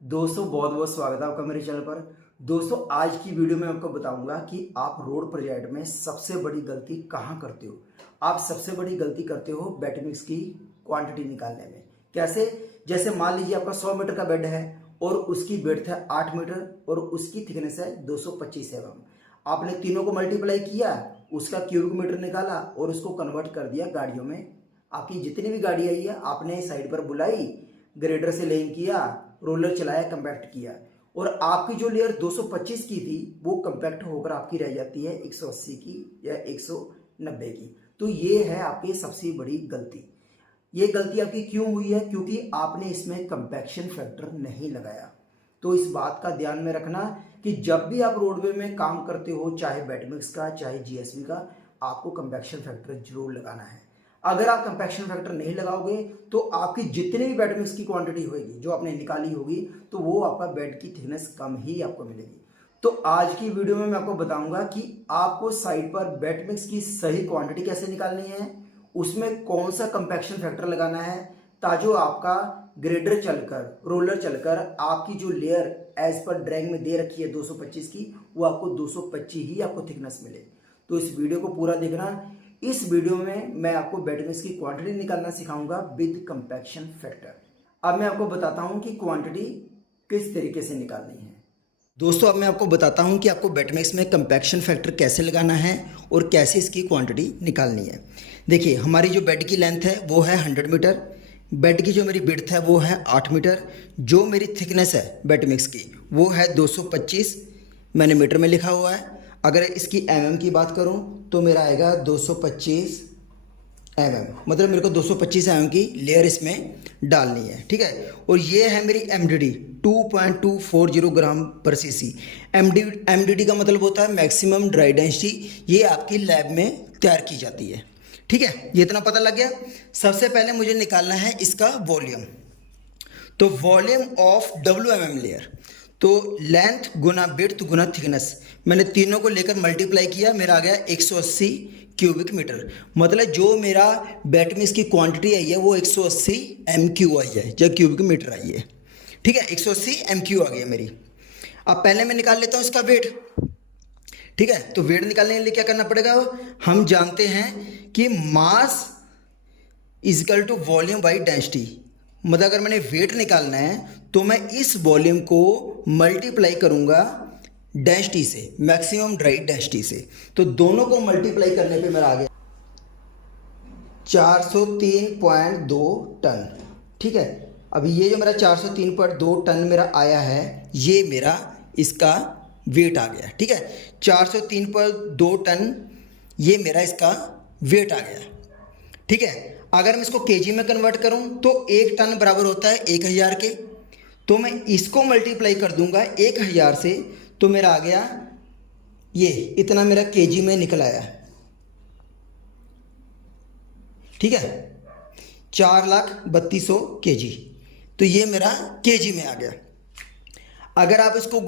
दोस्तों बहुत बहुत स्वागत है आपका मेरे चैनल पर। दोस्तों आज की वीडियो में आपको बताऊंगा कि आप रोड प्रोजेक्ट में सबसे बड़ी गलती कहाँ करते हो। आप सबसे बड़ी गलती करते हो बेड मिक्स की क्वांटिटी निकालने में। कैसे? जैसे मान लीजिए आपका 100 मीटर का बेड है और उसकी विड्थ है 8 मीटर और उसकी थिकनेस है 225 mm। आपने तीनों को मल्टीप्लाई किया, उसका क्यूबिक मीटर निकाला और उसको कन्वर्ट कर दिया गाड़ियों में। आपकी जितनी भी गाड़ी आई है आपने साइड पर बुलाई, ग्रेडर से लेन किया, रोलर चलाया, कंपैक्ट किया और आपकी जो लेयर 225 की थी वो कंपैक्ट होकर आपकी रह जाती है 180 की या 190 की। तो ये है आपकी सबसे बड़ी गलती। ये गलती आपकी क्यों हुई है? क्योंकि आपने इसमें कंपैक्शन फैक्टर नहीं लगाया। तो इस बात का ध्यान में रखना कि जब भी आप रोडवे में काम करते हो, चाहे बेड मिक्स का चाहे जीएसबी का, आपको कंपैक्शन फैक्टर जरूर लगाना है। अगर आप कंपैक्शन फैक्टर नहीं लगाओगे तो आपकी जितनी भी बेड मिक्स की क्वांटिटी होगी जो आपने निकाली होगी तो वो आपका बेड की थिकनेस कम ही आपको मिलेगी। तो आज की वीडियो में मैं आपको बताऊंगा कि आपको साइड पर बेड मिक्स की सही क्वांटिटी कैसे निकालनी है, उसमें कौन सा कंपैक्शन फैक्टर लगाना है ताकि आपका ग्रेडर चलकर, रोलर चलकर आपकी जो लेयर एज पर ड्राइंग में दे रखी है 225 की, वो आपको 225 ही आपको थिकनेस मिले। तो इस वीडियो को पूरा देखना। इस वीडियो में मैं आपको बेड मिक्स की क्वांटिटी निकालना सिखाऊंगा विद कंपैक्शन फैक्टर। अब मैं आपको बताता हूं कि क्वांटिटी किस तरीके से निकालनी है। दोस्तों अब मैं आपको बताता हूं कि आपको बेड मिक्स में कंपैक्शन फैक्टर कैसे लगाना है और कैसे इसकी क्वांटिटी निकालनी है। देखिए हमारी जो बेड की लेंथ है वो है 100 मीटर, बेड की जो मेरी विड्थ है वो है 8 मीटर, जो मेरी थिकनेस है बेड मिक्स की वो है 225, मैंने मीटर में लिखा हुआ है। अगर इसकी की बात करूं तो मेरा आएगा 225 मतलब मेरे को 225 की लेयर इसमें डालनी है, ठीक है। और ये है मेरी MDD 2.240 ग्राम पर सीसी। MDD का मतलब होता है मैक्सिमम ड्राई डेंसिटी। ये आपकी लैब में तैयार की जाती है, ठीक है। ये इतना पता लग गया। सबसे पहले मुझे निकालना है इसका वॉल्यूम। तो वॉल्यूम ऑफ WMM लेयर, तो लेंथ गुना विड्थ गुना थिकनेस, मैंने तीनों को लेकर मल्टीप्लाई किया, मेरा आ गया 180 क्यूबिक मीटर। मतलब जो मेरा बेड में इसकी क्वांटिटी आई है वो 180 MQ आई है, जब क्यूबिक मीटर आई है, ठीक है। 180 MQ आ गई है मेरी। अब पहले मैं निकाल लेता हूँ इसका वेट, ठीक है। तो वेट निकालने के लिए क्या करना पड़ेगा? हम जानते हैं कि mass is equal to volume by density. मतलब अगर मैंने वेट निकालना है तो मैं इस वॉल्यूम को मल्टीप्लाई करूंगा डेंसिटी से, मैक्सिमम ड्राई डेंसिटी से। तो दोनों को मल्टीप्लाई करने पे मेरा आ गया 403.2 टन, ठीक है। अभी ये जो मेरा 403.2 टन मेरा आया है, ये मेरा इसका वेट आ गया, ठीक है। 403.2 टन ये मेरा इसका वेट आ गया, ठीक है। अगर मैं इसको केजी में कन्वर्ट करूं तो 1 टन बराबर होता है 1000 के। तो मैं इसको मल्टीप्लाई कर दूंगा 1000 से, तो मेरा आ गया ये इतना, मेरा केजी में निकल आया, ठीक है। 4,32,000 केजी। तो ये मेरा केजी में आ गया। अगर आप इसको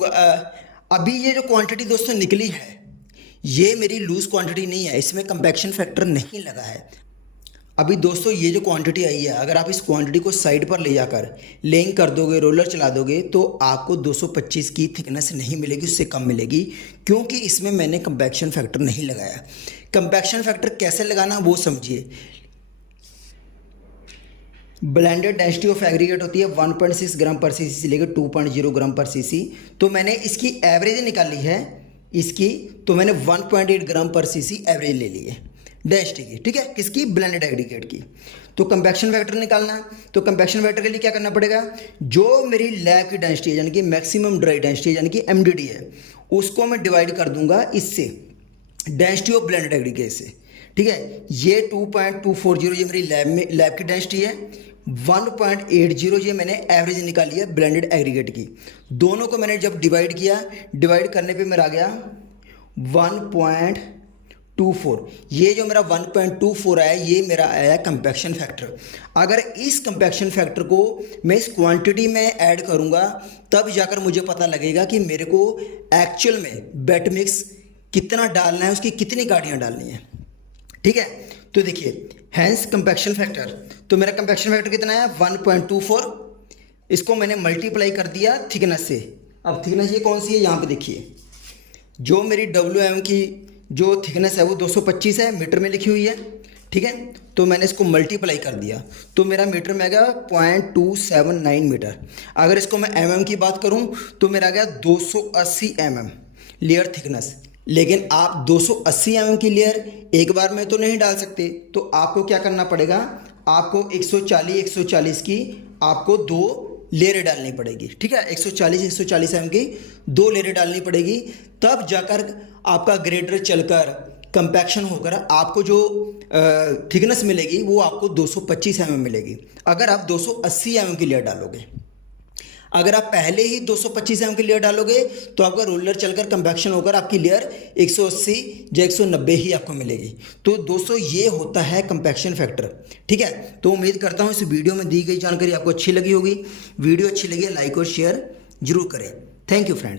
अभी ये जो क्वांटिटी दोस्तों निकली है ये मेरी लूज क्वांटिटी नहीं है, इसमें कंपैक्शन फैक्टर नहीं लगा है। अभी दोस्तों ये जो क्वांटिटी आई है, अगर आप इस क्वांटिटी को साइड पर ले जाकर लेइंग कर दोगे, रोलर चला दोगे, तो आपको 225 की थिकनेस नहीं मिलेगी, उससे कम मिलेगी, क्योंकि इसमें मैंने कंपैक्शन फैक्टर नहीं लगाया। कंपैक्शन फैक्टर कैसे लगाना वो समझिए। ब्लेंडेड डेंसिटी ऑफ एग्रीगेट होती है 1.6 ग्राम पर सीसी से लेकर 2.0 ग्राम पर सीसी। तो मैंने इसकी एवरेज निकाली है इसकी, तो मैंने 1.8 ग्राम पर सीसी एवरेज ले ली है डेंसिटी की, ठीक है, किसकी? ब्लेंडेड एग्रीगेट की। तो कंपैक्शन फैक्टर निकालना है, तो कंपैक्शन फैक्टर के लिए क्या करना पड़ेगा? जो मेरी लैब की डेंसिटी है यानी कि मैक्सिमम ड्राई डेंसिटी यानी कि MDD है, उसको मैं डिवाइड कर दूंगा इससे, डेंसिटी ऑफ ब्लेंडेड एग्रीगेट से, ठीक है। ये 2.240 ये मेरी लैब की डेंसिटी है, 1.80 ये मैंने एवरेज निकाली है ब्लेंडेड एग्रीगेट की। दोनों को मैंने जब डिवाइड किया, डिवाइड करने पे मेरा आ गया 1.24। ये जो मेरा 1.24 आया ये मेरा आया कंपैक्शन फैक्टर। अगर इस कंपैक्शन फैक्टर को मैं इस क्वांटिटी में ऐड करूंगा तब जाकर मुझे पता लगेगा कि मेरे को एक्चुअल में बेड मिक्स कितना डालना है, उसकी कितनी गाड़ियां डालनी है, ठीक है। तो देखिए हैंस कंपैक्शन फैक्टर, तो मेरा कंपैक्शन फैक्टर कितना है 1.24। इसको मैंने मल्टीप्लाई कर दिया थिकनेस से। अब थिकनेस ये कौन सी है, यहाँ पे देखिए, जो मेरी WM की जो थिकनेस है वो 225 है, मीटर में लिखी हुई है, ठीक है। तो मैंने इसको मल्टीप्लाई कर दिया तो मेरा मीटर में आ गया 0.279 मीटर। अगर इसको मैं mm की बात करूं तो मेरा आ गया 280 mm लेयर थिकनेस। लेकिन आप 280 mm की लेयर एक बार में तो नहीं डाल सकते, तो आपको क्या करना पड़ेगा, आपको 140 की आपको 2 लेयरें डालनी पड़ेगी, ठीक है। 140 mm की 2 लेयरें डालनी पड़ेगी, तब जाकर आपका ग्रेडर चलकर कंपैक्शन होकर आपको जो थिकनेस मिलेगी वो आपको 225 mm मिलेगी। अगर आप 280 mm की लेयर डालोगे, अगर आप पहले ही 225 mm की लेयर डालोगे तो आपका रोलर चलकर कंपैक्शन होकर आपकी लेयर 180 या 190 ही आपको मिलेगी। तो दोस्तों ये होता है कंपैक्शन फैक्टर, ठीक है। तो उम्मीद करता हूँ इस वीडियो में दी गई जानकारी आपको अच्छी लगी होगी। वीडियो अच्छी लगी लाइक और शेयर जरूर करें। Thank you friends.